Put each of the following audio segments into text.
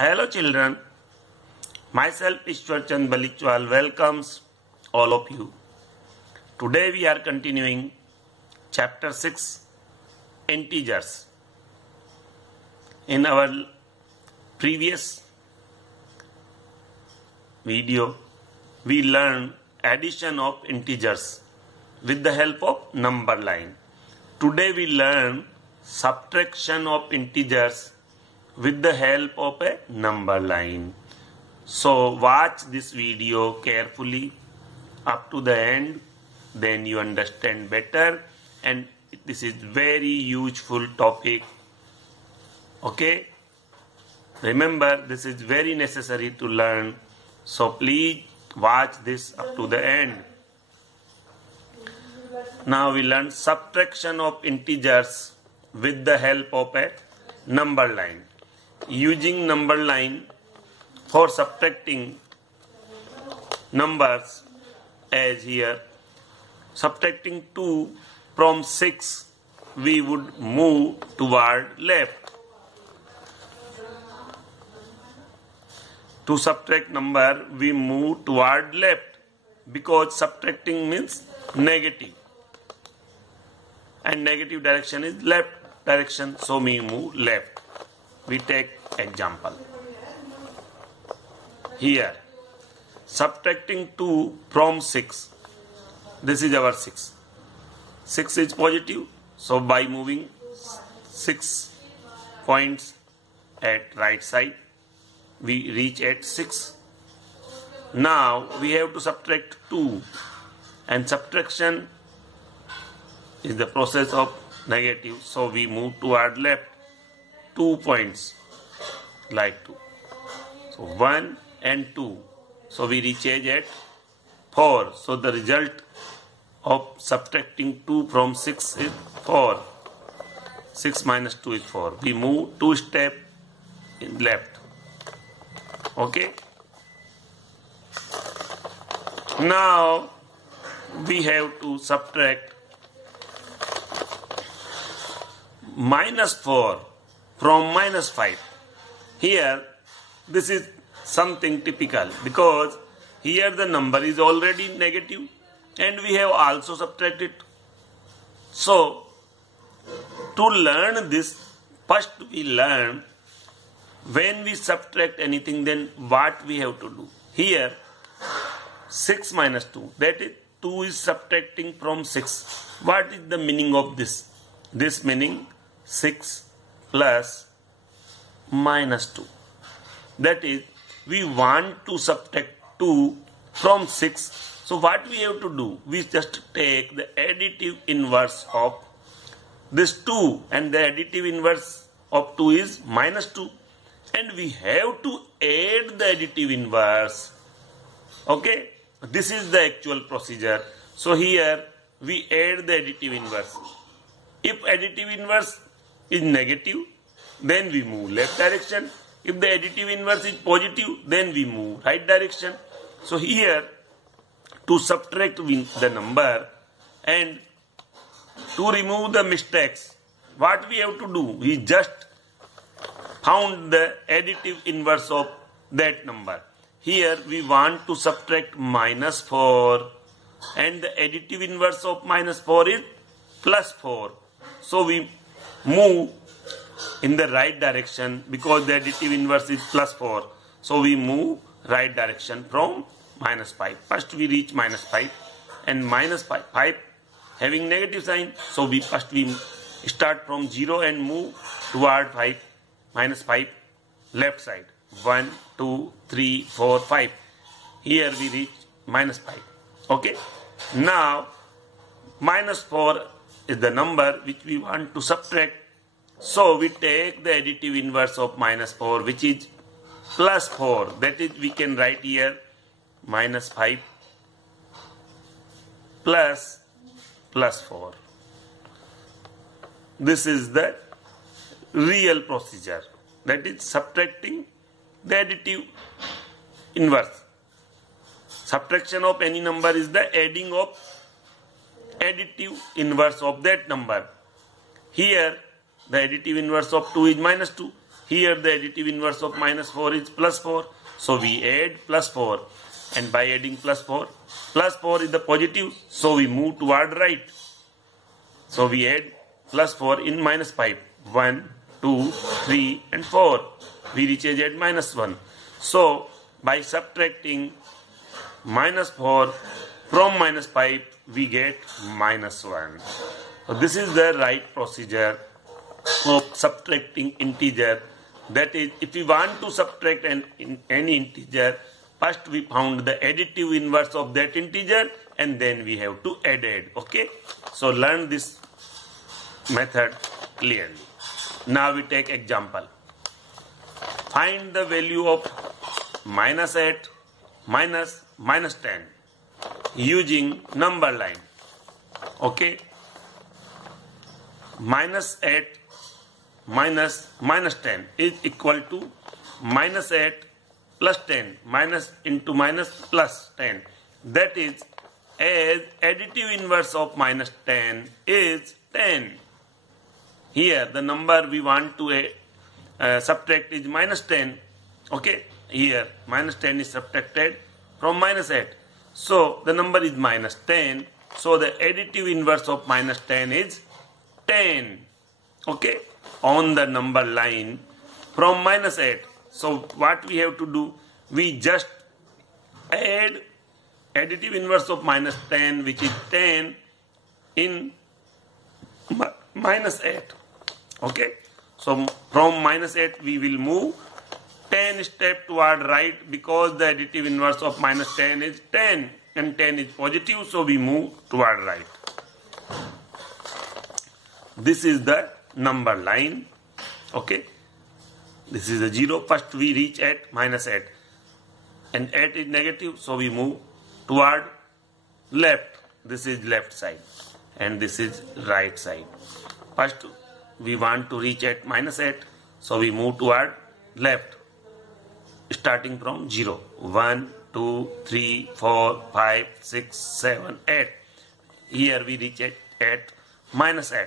Hello children, myself Ishwar Chand Balichwal welcomes all of you. Today we are continuing chapter 6 integers. In our previous video we learned addition of integers with the help of number line. Today we learn subtraction of integers with the help of a number line. So watch this video carefully up to the end, then you understand better, and this is very useful topic. Okay, remember this is very necessary to learn, so please watch this up to the end. Now we learn subtraction of integers with the help of a number line. Using number line for subtracting numbers, as here subtracting 2 from 6, we would move toward left. To subtract number we move toward left because subtracting means negative and negative direction is left direction, so we move left. We take example. Here subtracting 2 from 6, this is our 6. 6 is positive, so by moving 6 points at right side we reach at 6. Now we have to subtract 2, and subtraction is the process of negative, so we move toward left 2 points like 2. So 1 and 2, so we reach at 4. So the result of subtracting 2 from 6 is 4. 6 minus 2 is 4. We move 2 steps in left. Okay. Now we have to subtract minus 4 from minus 5. Here this is something typical because here the number is already negative and we have also subtracted. So to learn this, first we learn when we subtract anything, then what we have to do. Here 6 minus 2, that is 2 is subtracting from 6. What is the meaning of this? This meaning 6 plus minus 2. That is, we want to subtract 2 from 6. So what we have to do? We just take the additive inverse of this 2, and the additive inverse of 2 is minus 2. And we have to add the additive inverse. Okay? This is the actual procedure. So here we add the additive inverse. If additive inverse is negative, then we move left direction. If the additive inverse is positive, then we move right direction. So here to subtract the number and to remove the mistakes, what we have to do? We just found the additive inverse of that number. Here we want to subtract minus 4 and the additive inverse of minus 4 is plus 4. So we move in the right direction because the additive inverse is plus 4. So we move right direction from minus 5. First we reach minus 5 and minus 5 having negative sign. So we start from 0 and move toward 5. Minus 5 left side. 1, 2, 3, 4, 5. Here we reach minus 5. Okay. Now minus 4 is the number which we want to subtract. So we take the additive inverse of minus 4, which is plus 4. That is, we can write here minus 5 plus 4. This is the real procedure. That is subtracting the additive inverse. Subtraction of any number is the adding of additive inverse of that number. Here the additive inverse of 2 is minus 2. Here the additive inverse of minus 4 is plus 4. So we add plus 4. And by adding plus 4 is the positive. So we move toward right. So we add plus 4 in minus 5. 1, 2, 3 and 4. We reach at minus 1. So by subtracting minus 4 from minus 5, we get minus 1. So this is the right procedure of subtracting integer. That is, if we want to subtract any integer, first we found the additive inverse of that integer and then we have to add it. Okay? So learn this method clearly. Now we take example. Find the value of minus 8 minus minus 10 using number line. Okay? Minus 8 minus minus 10 is equal to minus 8 plus 10. Minus into minus plus 10. That is, as additive inverse of minus 10 is 10. Here the number we want to subtract is minus 10. Okay, here minus 10 is subtracted from minus 8. So the number is minus 10. So the additive inverse of minus 10 is 10. Okay, on the number line from minus 8. So what we have to do? We just add additive inverse of minus 10, which is 10, in minus 8. Okay, so from minus 8 we will move 10 steps toward right, because the additive inverse of minus 10 is 10 and 10 is positive, so we move toward right. This is the number line. Okay, this is the 0. First we reach at minus 8 and 8 is negative, so we move toward left. This is left side and this is right side. First we want to reach at minus 8, so we move toward left, starting from 0. 1, 2, 3, 4, 5, 6, 7, 8. Here we reach at minus 8.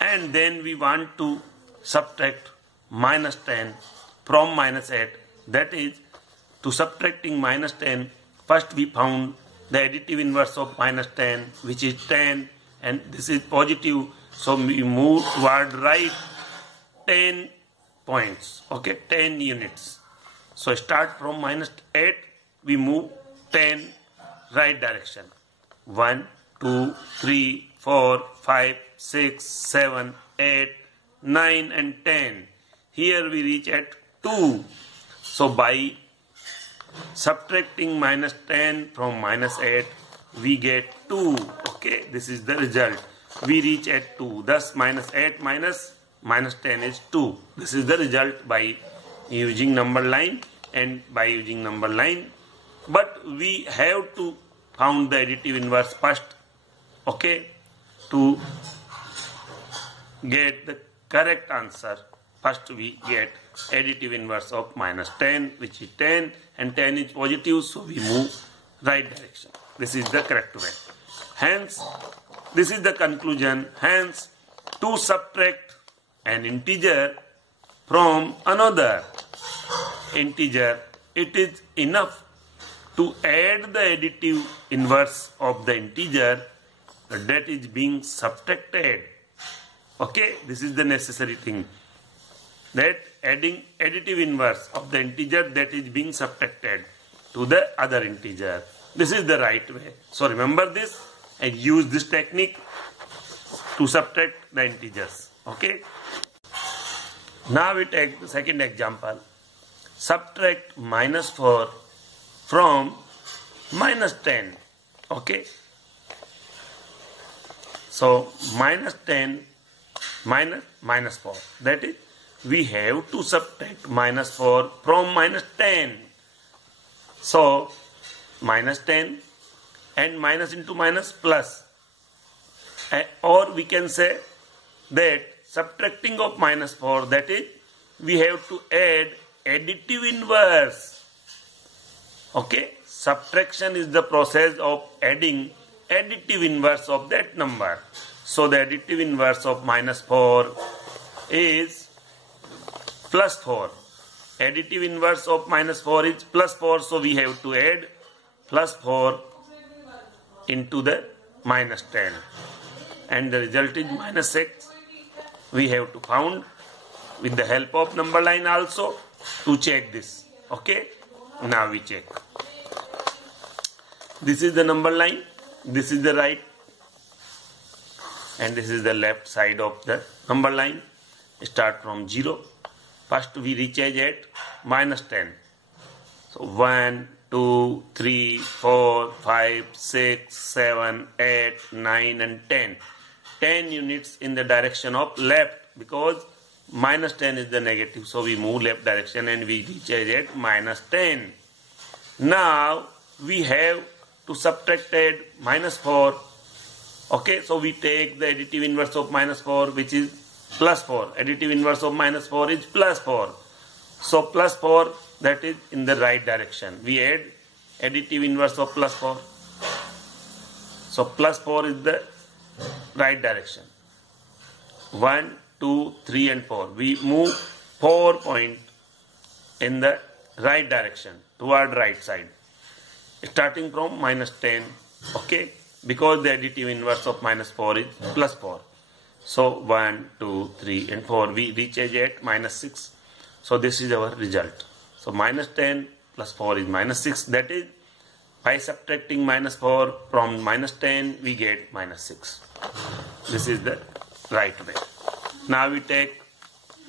And then we want to subtract minus 10 from minus 8. That is, to subtracting minus 10, first we found the additive inverse of minus 10, which is 10, and this is positive. So we move toward right 10 points. Okay, 10 units. So start from minus 8, we move 10 right direction. 1, 2, 3, 4, 5, 6, 7, 8, 9 and 10. Here we reach at 2. So by subtracting minus 10 from minus 8, we get 2. Okay, this is the result. We reach at 2. Thus minus 8 minus minus 10 is 2. This is the result by using number line and by using number line. But we have to found the additive inverse first. Okay, to get the correct answer, first we get additive inverse of minus 10, which is 10, and 10 is positive, so we move right direction. This is the correct way. Hence, this is the conclusion. Hence, to subtract an integer from another integer, it is enough to add the additive inverse of the integer that is being subtracted. Okay, this is the necessary thing, that adding additive inverse of the integer that is being subtracted to the other integer. This is the right way. So remember this and use this technique to subtract the integers. Okay. Now we take the second example. Subtract minus 4 from minus 10. Okay. So minus 10 minus 4. That is, we have to subtract minus 4 from minus 10. So minus 10 and minus into minus plus. Or we can say that subtracting of minus 4, that is, we have to add additive inverse. Okay, subtraction is the process of adding additive inverse of that number. So the additive inverse of minus 4 is plus 4. Additive inverse of minus 4 is plus 4, so we have to add plus 4 into the minus 10. And the result is minus 6. We have to found with the help of number line also to check this. Okay, now we check. This is the number line, this is the right, and this is the left side of the number line. Start from 0. First we reach at minus 10. So 1, 2, 3, 4, 5, 6, 7, 8, 9 and 10. 10 units in the direction of left, because minus 10 is the negative. So we move left direction and we reach at minus 10. Now we have to subtract at minus 4. Okay, so we take the additive inverse of minus 4, which is plus 4. Additive inverse of minus 4 is plus 4. So plus 4, that is in the right direction. We add additive inverse of plus 4. So plus 4 is the right direction. 1, 2, 3 and 4. We move 4 points in the right direction toward right side. Starting from minus 10. Okay, because the additive inverse of minus 4 is plus 4. So 1, 2, 3 and 4. We reach at minus 6. So this is our result. So minus 10 plus 4 is minus 6. That is, by subtracting minus 4 from minus 10, we get minus 6. This is the right way. Now we take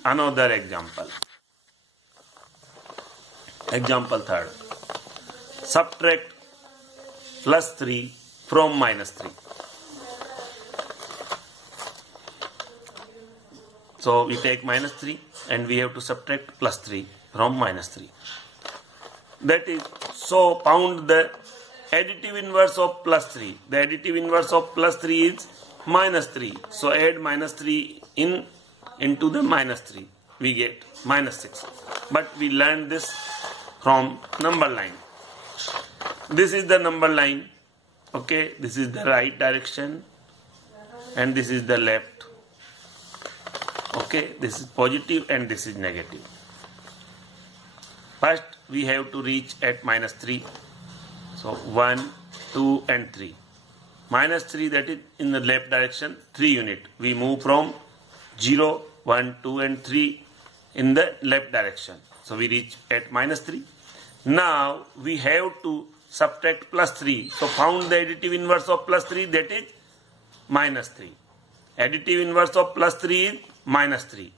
another example. Example 3rd. Subtract plus 3 from minus 3. So we take minus 3 and we have to subtract plus 3 from minus 3. That is, so found the additive inverse of plus 3. The additive inverse of plus 3 is minus 3. So add minus 3 into the minus 3. We get minus 6. But we learned this from number line. This is the number line. Okay, this is the right direction and this is the left. Okay, this is positive and this is negative. First we have to reach at minus 3. So 1, 2 and 3. Minus 3, that is in the left direction, 3 unit. We move from 0, 1, 2 and 3 in the left direction. So we reach at minus 3. Now we have to subtract plus 3. So found the additive inverse of plus 3, that is minus 3. Additive inverse of plus 3 is minus 3.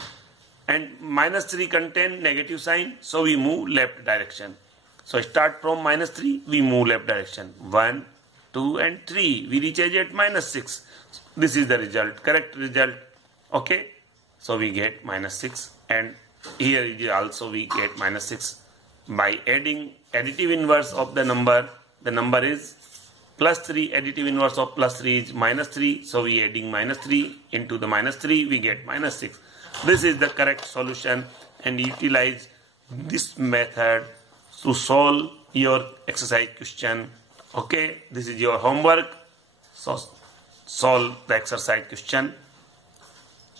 And minus 3 contain negative sign, so we move left direction. So start from minus 3, we move left direction. 1, 2 and 3. We reach at minus 6. This is the result, correct result. Okay, so we get minus 6, and here also we get minus 6. By adding additive inverse of the number is plus 3. Additive inverse of plus 3 is minus 3. So we adding minus 3 into the minus 3, we get minus 6. This is the correct solution, and utilize this method to solve your exercise question. Okay, this is your homework. So solve the exercise question.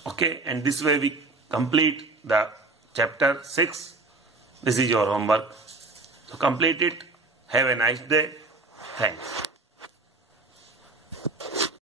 Okay, and this way we complete the chapter 6. This is your homework. So complete it. Have a nice day. Thanks.